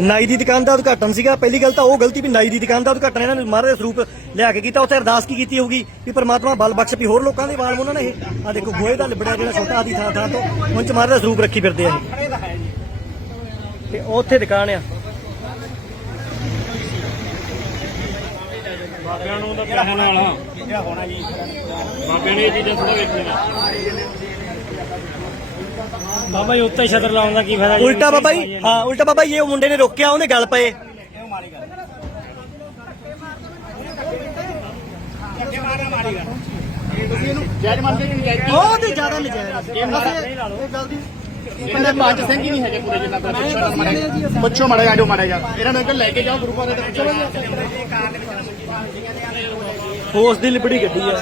ਨਾਈ ਦੀ ਦੁਕਾਨ ਦਾ ਉਦਘਾਟਨ ਸੀਗਾ। ਪਹਿਲੀ ਗੱਲ ਤਾਂ ਉਹ ਗਲਤੀ ਵੀ ਨਾਈ ਦੀ ਦੁਕਾਨ ਦਾ ਉਦਘਾਟਨ ਇਹਨਾਂ ਨੇ ਮਹਾਰਾਜ ਸਰੂਪ ਲਿਆ ਕੇ ਕੀਤਾ। ਉੱਥੇ ਅਰਦਾਸ ਕੀ ਕੀਤੀ ਹੋਊਗੀ ਵੀ ਪ੍ਰਮਾਤਮਾ ਬਲ ਬਖਸ਼ ਵੀ ਹੋਰ ਲੋਕਾਂ ਦੇ ਵਾਲ ਉਹਨਾਂ ਨੇ ਇਹ ਆ ਦੇਖੋ ਗੋਏ ਦਾ ਲਿਬੜਿਆ ਜਿਹੜਾ ਛੋਟਾ ਆਦੀ ਥਾਂ ਥਾਂ ਤੋਂ ਉਹਨਾਂ ਚ ਮਹਾਰਾਜ ਸਰੂਪ ਰੱਖੀ ਫਿਰਦੇ ਆ ਤੇ ਉਹ ਉੱਥੇ ਦੁਕਾਨ ਆ। ਬਾਬਿਆਂ ਨੂੰ ਤਾਂ ਪੈਸੇ ਨਾਲ ਹੋਣਾ ਜੀ ਬਾਬਿਆਂ ਨੇ ਇਹ ਚੀਜ਼ਾਂ ਥੋੜਾ ਵੇਖਣੀਆਂ। ਬਾਬਾ ਜੀ ਉੱਤੇ ਛਤਰ ਲਾਉਣ ਦਾ ਕੀ ਫਾਇਦਾ ਜੀ? ਉਲਟਾ ਬਾਬਾ ਜੀ ਹਾਂ ਉਲਟਾ ਬਾਬਾ ਜੀ ਇਹ ਮੁੰਡੇ ਨੇ ਰੋਕਿਆ ਉਹਨੇ ਗੱਲ ਪਏ। ਜੈਜ ਮੰਨਦੇ ਕਿ ਨਹੀਂ ਜੈਜ ਬਹੁਤ ਹੀ ਜ਼ਿਆਦਾ ਨਜਾਇਜ਼ ਇਹਨਾਂ ਦੇ ਪੰਜ ਸਿੰਘ ਹੀ ਨਹੀਂ ਹੈਗੇ ਪੂਰੇ ਜਿੰਨਾ ਪੁੱਛੋ ਪੁੱਛੋ ਮੜਾ ਜਾ ਜੋ ਮੜਾ ਜਾ ਇਹਨਾਂ ਨੂੰ ਇੱਧਰ ਲੈ ਕੇ ਜਾਓ ਗੁਰੂ ਘਰ ਦੇ ਚਲੋ ਫੋਰਸ ਦੀ ਲਿਬੜੀ ਗੱਡੀ ਆ।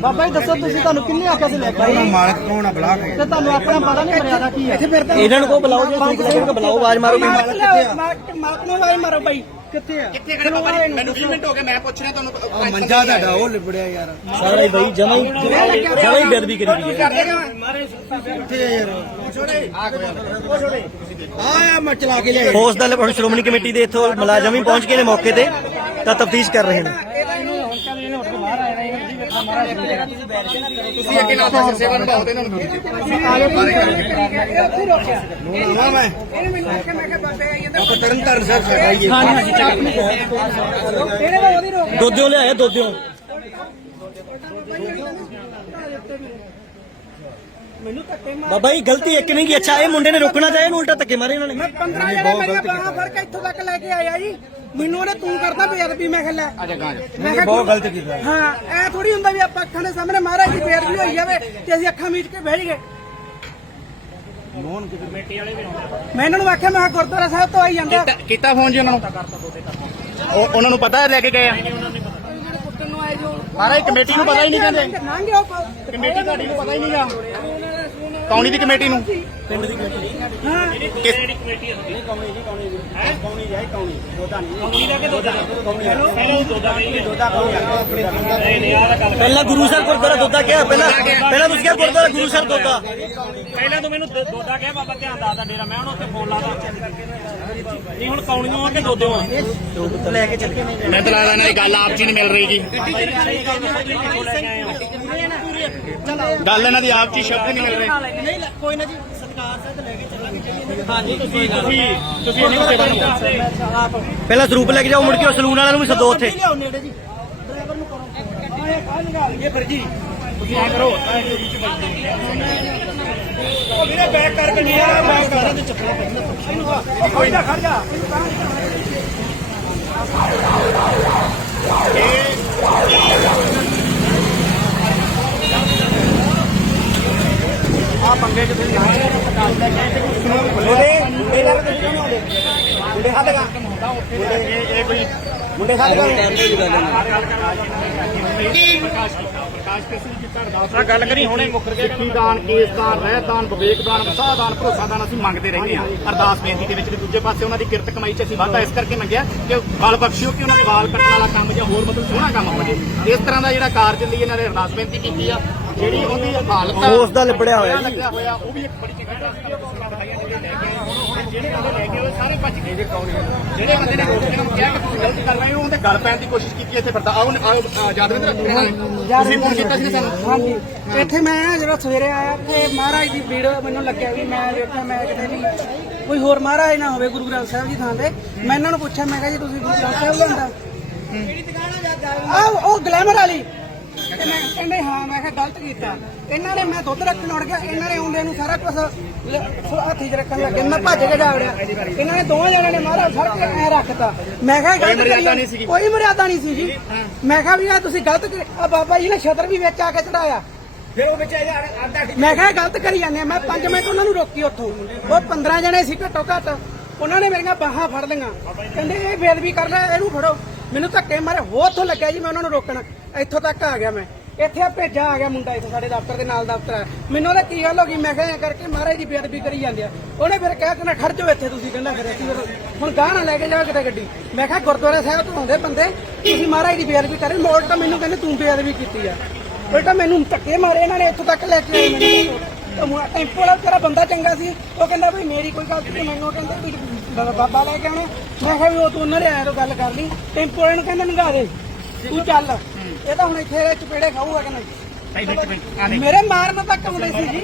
ਬਾਬਾ ਜੀ ਦੱਸੋ ਤੁਸੀਂ ਤੁਹਾਨੂੰ ਕਿੰਨੇ ਆਖਿਆ ਸੀ ਲੈ ਕੇ ਆਏ? ਮਾਲਕ ਕੌਣ ਆ ਬਲਾ ਤੇ ਤੁਹਾਨੂੰ ਆਪਣਾ ਪਤਾ ਨਹੀਂ ਮਰਿਆਦਾ ਕੀ ਹੈ ਇਹਨਾਂ ਨੂੰ ਕੋ ਬੁਲਾਓ ਜੇ ਤੁਸੀਂ ਕਿਸੇ ਨੂੰ ਬੁਲਾਓ ਆਵਾਜ਼ ਮਾਰੋ ਵੀ। ਮਾਲਕ ਨੂੰ ਵਾਈ ਮਾਰੋ ਬਾਈ। ਕਿੱਥੇ ਆ? ਕਿੱਥੇ ਖੜੇ ਬਾਬਾ ਜੀ? ਮੈਨੂੰ 20 ਮਿੰਟ ਹੋ ਗਏ ਮੈਂ ਪੁੱਛ ਰਿਹਾ ਤੁਹਾਨੂੰ ਮੰਜਾ ਤੁਹਾਡਾ ਉਹ ਲਿਬੜਿਆ ਯਾਰ। ਸਾਰਾ ਹੀ ਬਈ ਜਮਾ ਹੀ ਜਮਾ ਹੀ ਬੇਦਬੀ ਕਰੀ ਗਈ ਹੈ। ਆ ਮੈਂ ਚਲਾ ਕੇ ਲਿਆ ਫੋਰਸ ਦਾ ਸ਼੍ਰੋਮਣੀ ਕਮੇਟੀ ਦੇ ਇੱਥੋਂ ਮੁਲਾਜ਼ਮ ਵੀ ਪਹੁੰਚ ਗਏ ਨੇ ਮੌਕੇ ਤੇ ਤਾਂ ਤਫਤੀਸ਼ ਕਰ ਰਹੇ ਨੇ। ਤੁਸੀਂ ਅੱਗੇ ਨਾਲ ਦਾ ਸੇਵਾ ਨਿਭਾਓ ਤੇ ਇਹਨਾਂ ਨੂੰ ਆ ਮੈਂ ਆਪਾਂ ਤਰਨ ਤਰਨ ਸਾਹਿਬ ਸੜਾਈਏ ਦੋਦਿਓ ਬਾਬਾ ਜੀ ਗਲਤੀ ਇੱਕ ਨਹੀਂ ਕੀ ਅੱਛਾ ਇਹ ਮੁੰਡੇ ਨੇ ਰੋਕਣਾ ਚਾਹਿਆ ਇਹਨੂੰ ਉਲਟਾ ਧੱਕੇ ਮਾਰੇ ਇਹਨਾਂ ਨੇ। 15 ਜਣੇ ਮੇਰੀਆਂ ਬਾਹਾਂ ਫੜ ਕੇ ਇੱਥੋਂ ਤੱਕ ਲੈ ਕੇ ਆਇਆ ਜੀ। ਮੈਨੂੰ ਉਹਨੇ ਤੂੰ ਕਰਦਾ ਬੇਅਦਬੀ ਮੈਂ ਖੱਲਾ ਅੱਛਾ ਗਾਂ ਮੈਂ ਕਿਹਾ ਬਹੁਤ ਗਲਤ ਕੀਤਾ। ਹਾਂ ਐ ਥੋੜੀ ਹੁੰਦਾ ਵੀ ਆਪਾਂ ਅੱਖਾਂ ਦੇ ਸਾਹਮਣੇ ਮਹਾਰਾਜ ਦੀ ਬੇਅਦਬੀ ਹੋਈ ਜਾਵੇ ਤੇ ਅਸੀਂ ਅੱਖਾਂ ਮੀਚ ਕੇ ਬਹਿ ਜਾਈਏ। ਮੈਂ ਇਹਨਾਂ ਨੂੰ ਆਖਿਆ ਮੈਂ ਕਿਹਾ ਗੁਰਦੁਆਰਾ ਸਾਹਿਬ ਤੋਂ ਆਈ ਜਾਂਦਾ। ਕੀਤਾ ਫੋਨ ਜੀ ਉਹਨਾਂ ਨੂੰ? ਉਹ- ਉਹਨਾਂ ਨੂੰ ਪਤਾ ਹੈ ਲੈ ਕੇ ਗਏ ਆ? ਮਹਾਰਾਜ ਕਮੇਟੀ ਨੂੰ ਪਤਾ ਹੀ ਨਹੀਂ ਕਹਿੰਦੇ। ਕਮੇਟੀ ਤੁਹਾਡੀ ਨੂੰ ਪਤਾ ਹੀ ਨਹੀਂਗਾ ਕੌਣੀ ਦੀ ਕਮੇਟੀ ਨੂੰ? ਹਾਂ। ਕਿਸ ਪਹਿਲਾਂ ਗੁਰੂ ਸਾਹਿਬ ਗੁਰਦੁਆਰਾ ਦੋਦਾ ਕਿਹਾ ਪਹਿਲਾਂ ਪਹਿਲਾਂ ਤੁਸੀਂ ਕਿਹਾ ਗੁਰਦੁਆਰਾ ਗੁਰੂ ਸਾਹਿਬ ਦੋਦਾ ਪਹਿਲਾਂ ਤੂੰ ਮੈਨੂੰ ਦ- ਦੋਦਾ ਕਿਹਾ ਬਾਬਾ ਧਿਆਨ ਦੱਸਦਾ ਡੇਰਾ ਮੈਂ ਉਹਨੂੰ ਉੱਥੇ ਫੋਨ ਲਾਦਾ ਨਹੀਂ ਹੁਣ ਕੌਣੀਆਂ ਆ ਕਿ ਦੋਦਿਓ ਆ ਲੈ ਕੇ ਚੱਲ ਮੈਂ ਤਾਂ ਲੱਗਦਾ ਨਾ ਇਹ ਗੱਲ ਆਪ ਜੀ ਨਹੀਂ ਮਿਲ ਰਹੀ ਜੀ। ਗੱਲ ਇਹਨਾਂ ਦੀ ਆਪ ਜੀ ਸ਼ਬਦ ਨਹੀਂ ਮਿਲ ਰਹੇ। ਕੋਈ ਨਾ ਜੀ ਸਤਕਾਰ ਸਾਹਿਬ ਲੈ ਕੇ ਚੱਲਾਂਗੇ ਹਾਂਜੀ ਤੁਸੀਂ ਤੁਸੀਂ ਤੁਸੀਂ ਇਹਨੂੰ ਸੇਵਾ ਨਿਭਾਓ ਪਹਿਲਾਂ ਸਰੂਪ ਲੈ ਕੇ ਜਾਓ ਮੁੜ ਕੇ ਉਹ ਸਲੂਨ ਵਾਲਿਆਂ ਨੂੰ ਵੀ ਸੱਦੋ ਉੱਥੇ। ਲਿਆਓ ਨੇੜੇ ਜੀ ਡਰਾਈਵਰ ਨੂੰ ਕਰੋ। ਆਏ ਕਾਹ ਨਿਕਾਲ ਲਈਏ ਫਿਰ ਜੀ। ਤੁਸੀਂ ਐ ਕਰੋ ਉਹ ਵੀਰੇ ਬੈਕ ਕਰਕੇ ਨਹੀਂ ਆ ਬੈਕ ਕਰ। ਦੇ ਚੱਪਲਾਂ ਪੈਂਦਾ ਕੋਈ ਨਾ ਖੜ ਜਾ। ਇਹਨੂੰ ਆ ਪੰਗੇ ਚ ਤੁਸੀਂ ਆਏ ਮੁੰਡੇ ਇਹਨਾਂ ਦੇ ਕਿਉਂ ਆਉਂਦੇ ਮੁੰਡੇ ਹੱਥ ਇਹ ਇਹ ਕੋਈ ਮੁੰਡੇ ਹੱਥ ਗਾ ਪ੍ਰਕਾਸ਼ ਕੇਸਰੀ ਕੀਤਾ ਅਰਦਾਸ ਗੱਲ ਕਰੀ ਹੁਣੇ ਮੁੱਕਰ ਗਿਆ ਸਿੱਖੀ ਦਾਨ ਕੇਸ ਦਾਨ ਰਹਿ ਦਾਨ ਵਿਵੇਕ ਦਾਨ ਵਸਾ ਦਾਨ ਭਰੋਸਾ ਦਾਨ ਅਸੀਂ ਮੰਗਦੇ ਰਹਿੰਦੇ ਹਾਂ। ਅਰਦਾਸ ਬੇਨਤੀ ਦੇ ਵਿੱਚ ਤੇ ਦੂਜੇ ਪਾਸੇ ਉਹਨਾਂ ਦੀ ਕਿਰਤ ਕਮਾਈ ਚ ਅਸੀਂ ਵਾਧਾ ਇਸ ਕਰਕੇ ਮੰਗਿਆ ਕਿ ਵਾਲ ਬਖਸ਼ਿਓ ਕਿ ਉਹਨਾਂ ਦੇ ਵਾਲ ਕੱਟਣ ਵਾਲਾ ਕੰਮ ਜਾਂ ਹੋਰ ਮਤਲਬ ਸੋਹਣਾ ਕੰਮ ਹੋ ਜੇ। ਇਸ ਤਰ੍ਹਾਂ ਦਾ ਜਿਹੜਾ ਕਾਰਜ ਲਈ ਇਹਨਾਂ ਨੇ ਅਰਦਾਸ ਬੇਨਤੀ ਕੀਤੀ ਆ ਜਿਹੜੀ ਉਹਦੀ ਹਾਲਤ ਉਸ ਦਾ ਲਿਬੜਿਆ ਹੋਇਆ ਜੀ। ਲੱਗਿਆ ਹੋਇਆ ਉਹ ਵੀ ਇੱਕ ਬੜੀ ਚੰਗੀ ਗੱਲ ਦਿਖਾਈਆਂ ਜਿਹੜੇ ਬੰਦੇ ਲੈ ਕੇ ਹੋਏ ਸਾਰੇ ਭੱਜ ਗਏ ਜੇ ਕੌਣ ਜਿਹੜੇ ਬੰਦੇ ਨੇ ਰੋਕ ਕੇ ਨੂੰ ਕਿਹਾ ਕਿ ਤੂੰ ਗਲਤ ਕਰ ਰਿਹਾ ਉਹਦੇ ਗੱਲ ਪੈਣ ਦੀ ਕੋਸ਼ਿਸ਼ ਕੀਤੀ ਇੱਥੇ ਫਿਰਦਾ ਆਓ ਆਓ ਯਾਦਵਿੰਦਰ ਤੁਸੀਂ ਫੋਨ ਕੀਤਾ ਸੀ ਸਾਨੂੰ ਹਾਂਜੀ ਇੱਥੇ ਮੈਂ ਜਦੋਂ ਸਵੇਰੇ ਆਇਆ ਤੇ ਮਹਾਰਾਜ ਦੀ ਭੀੜ ਮੈਨੂੰ ਲੱਗਿਆ ਵੀ ਮੈਂ ਵੇਖਿਆ ਮੈਂ ਕਿਤੇ ਵੀ ਕੋਈ ਹੋਰ ਮਹਾਰਾਜ ਨਾ ਹੋਵੇ ਗੁਰੂ ਗ੍ਰੰਥ ਸਾਹਿਬ ਜੀ ਥਾਂ ਤੇ। ਮੈਂ ਇਹਨਾਂ ਨੂੰ ਪੁੱਛਿਆ, ਮੈਂ ਕਿਹਾ ਜੀ ਤੁਸੀਂ ਗੁਰੂ ਗ੍ਰੰਥ ਸਾਹਿਬ ਲੈਂਦਾ ਕਿਹੜੀ ਦੁਕਾਨ ਆ ਉਹ ਗਲੈਮਰ ਵਾਲੀ। ਤੇ ਮੈਂ ਕਹਿੰਦੇ ਹਾਂ ਮੈਂ ਕਿਹਾ ਗਲਤ ਕੀਤਾ। ਇਹਨਾਂ ਨੇ ਮੈਂ ਦੁੱਧ ਰੱਖਣ ਉੜ ਗਿਆ। ਇਹਨਾਂ ਨੇ ਆਉਂਦੇ ਨੂੰ ਸਾਰਾ ਕੁਝ ਹੱਥੀ 'ਚ ਰੱਖਣ ਲੱਗੇ। ਮੈਂ ਭੱਜ ਕੇ ਜਾ ਵੜਿਆ। ਇਹਨਾਂ ਨੇ ਦੋਵਾਂ ਜਣਿਆਂ ਨੇ ਮਹਾਰਾਜ ਸੜਕ ਤੇ ਐ ਰੱਖਤਾ। ਮੈਂ ਕਿਹਾ ਗਲਤ ਕਰੀ ਨਹੀਂ ਸੀਗੀ। ਕੋਈ ਮਰਿਆਦਾ ਨਹੀਂ ਸੀ ਜੀ। ਮੈਂ ਕਿਹਾ ਵੀ ਆ ਤੁਸੀਂ ਗਲਤ ਕਰੀ- ਆ ਬਾਬਾ ਜੀ ਨੇ ਛਤਰ ਵੀ ਵਿੱਚ ਆ ਕੇ ਚੜਾਇਆ। ਫਿਰ ਉਹ ਵਿੱਚ ਇਹਦਾ ਅੱਧਾ ਮੈਂ ਕਿਹਾ ਗਲਤ ਕਰੀ ਜਾਂਦੇ ਆ। ਮੈਂ 5 ਮਿੰਟ ਉਹਨਾਂ ਨੂੰ ਰੋਕੀ ਉੱਥੋਂ। ਉਹ 15 ਜਣੇ ਸੀ ਘੱਟੋ ਘੱਟ। ਉਹਨਾਂ ਨੇ ਮੇਰੀਆਂ ਬਾਹਾਂ ਫੜ ਲਈਆਂ। ਕਹਿੰਦੇ ਇਹ ਬੇਦਬੀ ਕਰ ਲੈ ਇਹਨੂੰ ਫੜੋ। ਮੈਨੂੰ ਧੱਕੇ ਮਾਰੇ ਹੋ ਉੱਥੋਂ ਲੱਗਿਆ ਜੀ ਮੈਂ ਉਹਨਾਂ ਨੂੰ ਰੋਕਣ। ਇੱਥੋਂ ਤੱਕ ਆ ਗਿਆ ਮੈਂ। ਇੱਥੇ ਆ ਭੇਜਾ ਆ ਗਿਆ ਮੁੰਡਾ ਇੱਥੇ ਸਾਡੇ ਦਫ਼ਤਰ ਦੇ ਨਾਲ ਦਫ਼ਤਰ ਹੈ ਮੈਨੂੰ ਉਹਦਾ ਕੀ ਗੱਲ ਹੋ ਗਈ? ਮੈਂ ਕਿਹਾ ਐਂ ਕਰਕੇ ਮਹਾਰਾਜ ਦੀ ਬੇਦਬੀ ਕਰੀ ਜਾਂਦੇ ਆ। ਉਹਨੇ ਫਿਰ ਕਹਿ ਕਿ ਖੜ ਜਾਓ ਇੱਥੇ ਤੁਸੀਂ, ਕਹਿੰਦਾ ਫਿਰ ਅਸੀਂ ਫਿਰ ਹੁਣ ਗਾਹ ਨਾ ਲੈ ਕੇ ਜਾਓ ਕਿਤੇ ਗੱਡੀ। ਮੈਂ ਕਿਹਾ ਗੁਰਦੁਆਰਾ ਸਾਹਿਬ ਤੋਂ ਆਉਂਦੇ ਬੰਦੇ, ਤੁਸੀਂ ਮਹਾਰਾਜ ਦੀ ਬੇਅਦਬੀ ਕਰੇ। ਮੋੜ ਤਾਂ ਮੈਨੂੰ ਕਹਿੰਦੇ ਤੂੰ ਬੇਦਬੀ ਕੀਤੀ ਆ। ਉਲਟਾ ਮੈਨੂੰ ਧੱਕੇ ਮਾਰੇ ਇਹਨਾਂ ਨੇ, ਇੱਥੋਂ ਤੱਕ ਲੈ ਕੇ ਆਏ ਮੈਨੂੰ। ਟੈਂਪੋ ਵਾਲਾ ਤੇਰਾ ਬੰਦਾ ਚੰਗਾ ਸੀ। ਉਹ ਕਹਿੰਦਾ ਵੀ ਮੇਰੀ ਕੋਈ ਗਲਤੀ ਨਹੀਂ, ਮੈਨੂੰ ਉਹ ਕਹਿੰਦਾ ਵੀ ਬਾਬਾ ਲੈ ਕੇ ਆਉਣਾ। ਮੈਂ ਕਿਹਾ ਵੀ ਉਹ ਤੂੰ ਉਹਨਾਂ ਦੇ ਆਇਆ ਤੋਂ ਗੱਲ ਕਰ ਲਈ। ਟੈਂਪੋ ਵਾਲੇ ਨੂੰ ਕਹਿੰਦਾ ਨੰਗਾ ਦੇ। ਤੂੰ ਚੱਲ। ਇਹ ਤਾਂ ਹੁਣ ਇੱਥੇ ਚਪੇੜੇ ਖਾਊਗਾ ਕਿ ਨਹੀਂ? ਮੇਰੇ ਮਾਰਨ ਤੱਕ ਆਉਂਦੇ ਸੀ ਜੀ।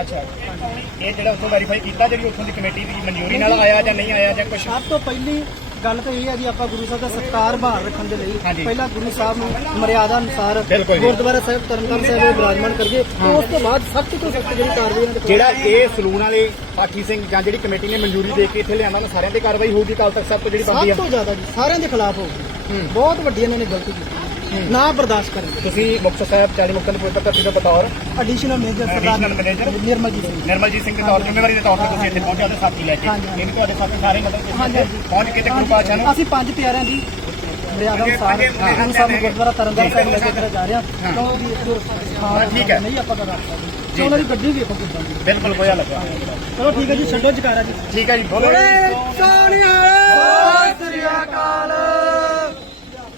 ਅੱਛਾ। ਇਹ ਜਿਹੜਾ ਉੱਥੋਂ ਵੈਰੀਫਾਈ ਕੀਤਾ ਜਿਹੜੀ ਉੱਥੋਂ ਦੀ ਕਮੇਟੀ ਦੀ ਮਨਜ਼ੂਰੀ ਨਾਲ ਆਇਆ ਜਾਂ ਨਹੀਂ ਆਇਆ ਜਾਂ ਕੁਝ ਸਭ ਤੋਂ ਪਹਿਲੀ ਗੱਲ ਤਾਂ ਇਹ ਹੈ ਜੀ ਆਪਾਂ ਗੁਰੂ ਸਾਹਿਬ ਦਾ ਸਤਕਾਰ ਬਹਾਲ ਰੱਖਣ ਦੇ ਲਈ। ਪਹਿਲਾਂ ਗੁਰੂ ਸਾਹਿਬ ਨੂੰ ਮਰਿਆਦਾ ਅਨੁਸਾਰ। ਗੁਰਦੁਆਰਾ ਸਾਹਿਬ ਤਰਨਤਾਰਨ ਸਾਹਿਬ ਵਿੱਚ ਵਿਰਾਜਮਾਨ ਕਰੀਏ। ਉਸ ਤੋਂ ਬਾਅਦ ਸਖਤ ਤੋਂ ਸਖਤ ਜਿਹੜੀ ਕਾਰਵਾਈ ਉਹਨਾਂ ਦੇ ਜਿਹੜਾ ਇਹ ਸਲੂਨ ਵਾਲੇ ਪਾਠੀ ਸਿੰਘ ਜਾਂ ਜਿਹੜੀ ਕਮੇਟੀ ਨੇ ਮਨਜ਼ੂਰੀ ਦੇ ਕੇ ਇੱਥੇ ਲਿਆਂਦਾ ਉਹਨਾਂ ਸਾਰਿਆਂ ਤੇ ਕਾਰਵਾਈ ਹੋਊਗੀ ਕੱਲ ਤੱਕ ਸਭ ਤੋਂ ਜਿਹੜੀ ਬੰਦੀ ਸਭ ਆ ਤੋਂ ਜ਼ਿਆਦਾ ਜੀ ਸਾਰਿਆਂ ਦੇ ਖਿਲਾਫ ਹੋਊਗੀ। ਬਹੁਤ ਵੱਡੀ ਇਹਨਾਂ ਨੇ ਗਲਤੀ ਕੀਤੀ। ਨਾ ਬਰਦਾਸ਼ਤ ਕਰਨਗੇ ਤੁਸੀਂ ਮੁਕਤਸਰ ਸਾਹਿਬ 40 ਮੁਕਤਸਰ ਦੇ ਪਵਿੱਤਰ ਧਰਤੀ ਦੇ ਬਤੌਰ। Additional major Additional manager? Nirmal ji Singh. Nirmaljit Singh ਦੇ ਤੌਰ ਜ਼ਿੰਮੇਵਾਰੀ ਦੇ ਤੌਰ ਤੇ ਤੁਸੀਂ ਇੱਥੇ ਪਹੁੰਚੇ ਉਹਦੇ ਸਾਥੀ ਲੈ ਕੇ। ਇਹਨੇ ਤੁਹਾਡੇ ਸਾਥੀ ਸਾਰੇ ਮਤਲਬ ਪਹੁੰਚ ਕੇ ਤੇ ਗੁਰੂ ਪਾਤਸ਼ਾਹ ਨੂੰ ਅਸੀਂ ਪੰਜ ਪਿਆਰਿਆਂ ਦੀ ਮਰਿਆਦਾ ਅਨੁਸਾਰ ਗੁਰੂ ਸਾਹਿਬ ਗੁਰਦੁਆਰਾ ਤਰਨਤਾਰਨ ਸਾਹਿਬ ਲੈ ਕੇ ਚਲੇ ਜਾ ਰਹੇ ਹਾਂ। ਕਿਉਂਕਿ ਇੱਥੇ ਹਾਂ ਠੀਕ ਹੈ। ਨਹੀਂ ਆਪਾਂ ਕਰ ਸਕਦੇ ਤੇ ਉਹਨਾਂ ਦੀ ਗੱਡੀ ਵੇਖੋ ਕਿੱਦਾਂ ਦੀ ਬਿਲਕੁਲ ਹੋਇਆ ਲੱਗਾ ਚਲੋ ਠੀਕ ਹੈ ਜੀ ਛੱਡੋ ਜਕਾਰਾ ਜੀ। ਠੀਕ ਹੈ ਜੀ ਬੋਲੋ।